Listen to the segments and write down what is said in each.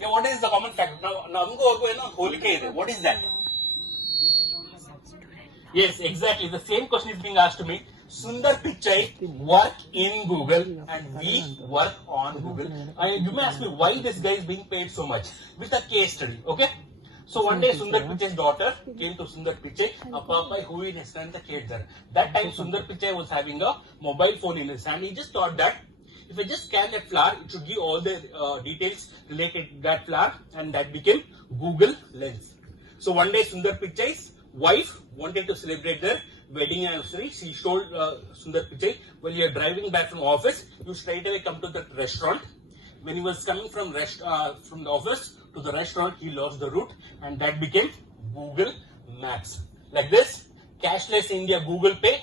Okay, what is the common fact? Now, what is that? Yes, exactly. The same question is being asked to me. Sundar Pichai work in Google and we work on Google. You may ask me why this guy is being paid so much with a case study. Okay. So one day Sundar Pichai's daughter came to Sundar Pichai, a papa who in his hand the kid there. That time Sundar Pichai was having a mobile phone in his hand. He just thought that if I just scan that flower, it should give all the details related to that flower, and that became Google Lens. So one day Sundar Pichai's wife wanted to celebrate their wedding anniversary. She told Sundar Pichai, "Well, you are driving back from office. You straight away come to the restaurant." When he was coming from the office to the restaurant, he lost the route, and that became Google Maps. Like this, cashless India, Google Pay,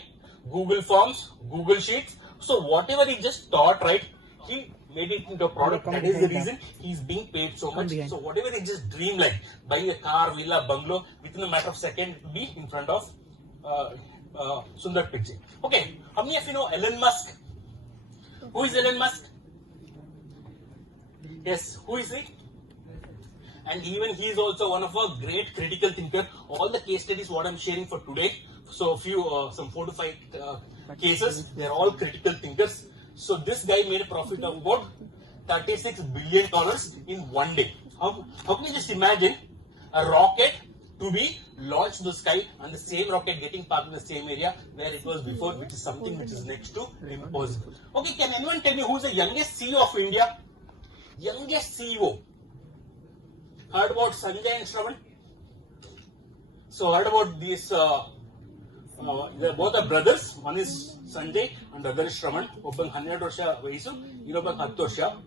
Google Forms, Google Sheets. So whatever he just thought, right, he made it into a product. That is the reason he's being paid so much. So whatever he just dreamed, like buying a car, villa, bungalow, within a matter of seconds, be in front of Sundar Pichai. Okay, how many of you know Elon Musk? Who is Elon Musk? Yes, who is he? And even he is also one of a great critical thinker. All the case studies what I'm sharing for today, so a few, some 4 to 5 cases, they're all critical thinkers. So this guy made a profit of about $36 billion in one day. How can you just imagine a rocket to be launched to the sky and the same rocket getting parked in the same area where it was before, which is something which is next to impossible. Okay, can anyone tell me who is the youngest CEO of India? Youngest CEO. Heard about Sanjay and Shravan? So heard about these, they're both are brothers. One is Sanjay and the other is Shravan. Obban 100 varsha vayasu, innobban 10 varsha.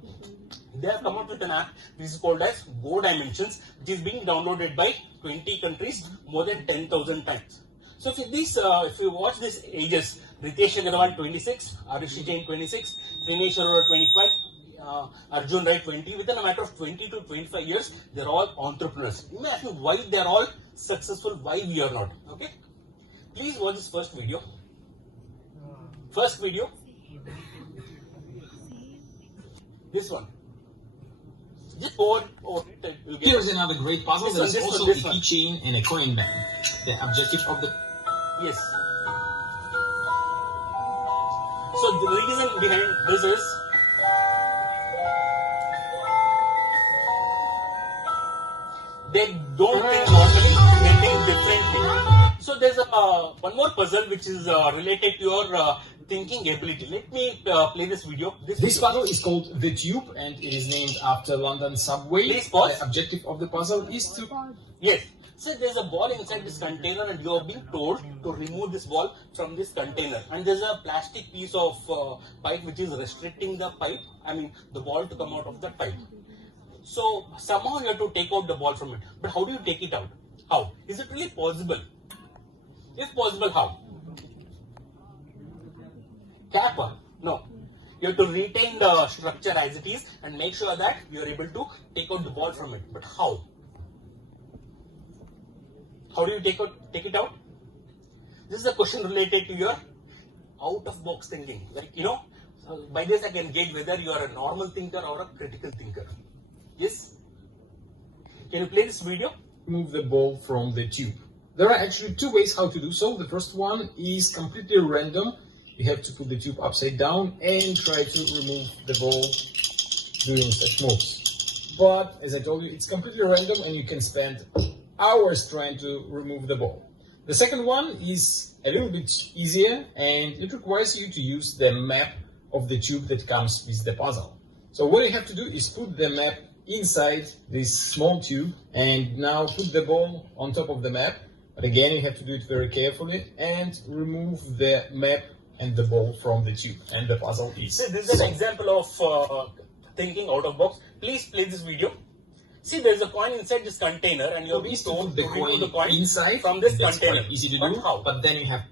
They have come up with an app which is called as Go Dimensions, which is being downloaded by 20 countries more than 10,000 times. So if you watch these ages, Ritesh Agarwal 26, Arushi Jain 26, Dinesh Arora 25, Arjun Rai 20, within a matter of 20 to 25 years, they're all entrepreneurs. You may ask me why they're all successful, why we are not. Okay? Please watch this first video. First video. This one. Just over it. Here's another great puzzle. There's also a keychain and a coin band. The objective of the... Yes. So the reason behind this is they don't think normally, they think differently. So there's one more puzzle which is related to your thinking ability. Let me play this video. This puzzle is called The Tube and it is named after London subway. Please pause. The objective of the puzzle is to... Yes. So there's a ball inside this container and you are being told to remove this ball from this container. And there's a plastic piece of pipe which is restricting the pipe, the ball to come out of that pipe. So somehow you have to take out the ball from it. But how do you take it out? How? Is it really possible? If possible, how? Cap on? No. You have to retain the structure as it is and make sure that you are able to take out the ball from it. But how? How do you take it out? This is a question related to your out-of-box thinking. Like, by this I can gauge whether you are a normal thinker or a critical thinker. Yes? Can you play this video? Remove the ball from the tube. There are actually 2 ways how to do so. The first one is completely random. You have to put the tube upside down and try to remove the ball doing such moves. But as I told you, it's completely random and you can spend hours trying to remove the ball. The second one is a little bit easier and it requires you to use the map of the tube that comes with the puzzle. So what you have to do is put the map inside this small tube and now put the ball on top of the map. But again, you have to do it very carefully and remove the map and the ball from the tube. And the puzzle is... So this is an example of thinking out of box. Please play this video. See, there's a coin inside this container and you're being told to remove the coin inside from this that's container. Quite easy to do, how? But then you have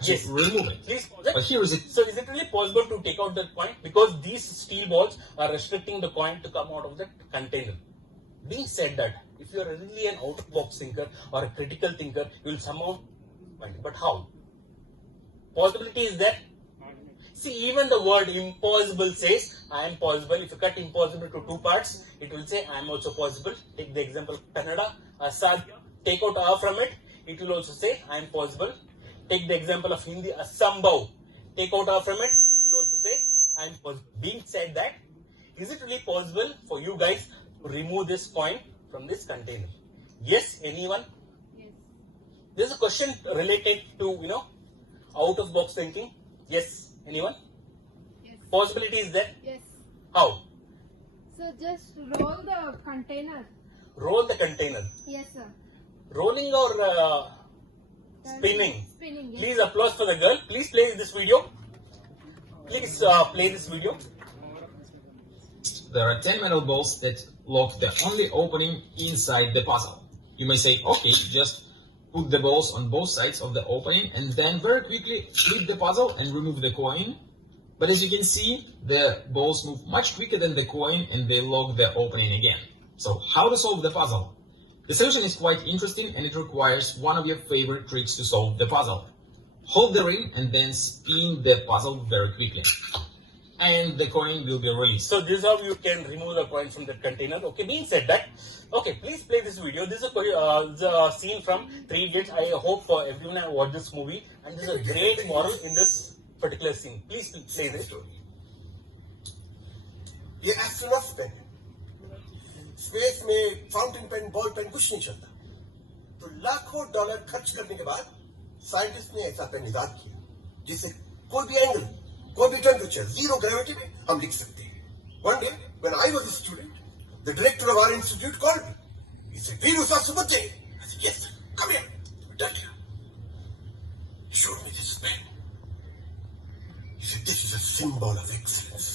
to remove it. Please pause it. But here is it. So is it really possible to take out that coin? Because these steel balls are restricting the coin to come out of the container. Being said that, if you are really an out-of-box thinker or a critical thinker, you will somehow find it. But how? Possibility is there. See, even the word impossible says, I am possible. If you cut impossible to two parts, it will say, I am also possible. Take the example of Kannada, Asad, take out A from it, it will also say, I am possible. Take the example of Hindi, Asambhav, take out A from it, it will also say, I am possible. Being said that, is it really possible for you guys to remove this coin from this container? Yes, anyone? Yes. There's a question related to, out of box thinking. Yes, anyone? Yes. Possibility is there? Yes. How? So just roll the container. Roll the container. Yes, sir. Rolling or spinning? Spinning. Yes. Please applause for the girl. Please play this video. Please play this video. There are 10 metal balls that lock the only opening inside the puzzle. You may say, okay, just put the balls on both sides of the opening and then very quickly flip the puzzle and remove the coin. But as you can see, the balls move much quicker than the coin and they lock the opening again. So how to solve the puzzle? The solution is quite interesting and it requires one of your favorite tricks to solve the puzzle. Hold the ring and then spin the puzzle very quickly. And the coin will be released. So this is how you can remove the coins from the container. Okay, being said that, okay, please play this video. This is a scene from 3 Idiots. I hope everyone has watched this movie. And this is a great moral in this particular scene. Please play this. ये astronaut pen है, space में fountain pen, ball pen कुछ नहीं चलता। तो लाखों dollar खर्च करने के बाद साइंटिस्ट ने ऐसा पेन इजाद किया जिससे कोई भी एंगल, कोई भी टेम्परेचर, जीरो ग्रेविटी में हम लिख सकते हैं। One day, when I was a student, the director of our institute called me. He said, "Veeru Sasubate." I said, "Yes, sir. Come here." Dad here. He showed me this pen. He said, "This is a symbol of excellence."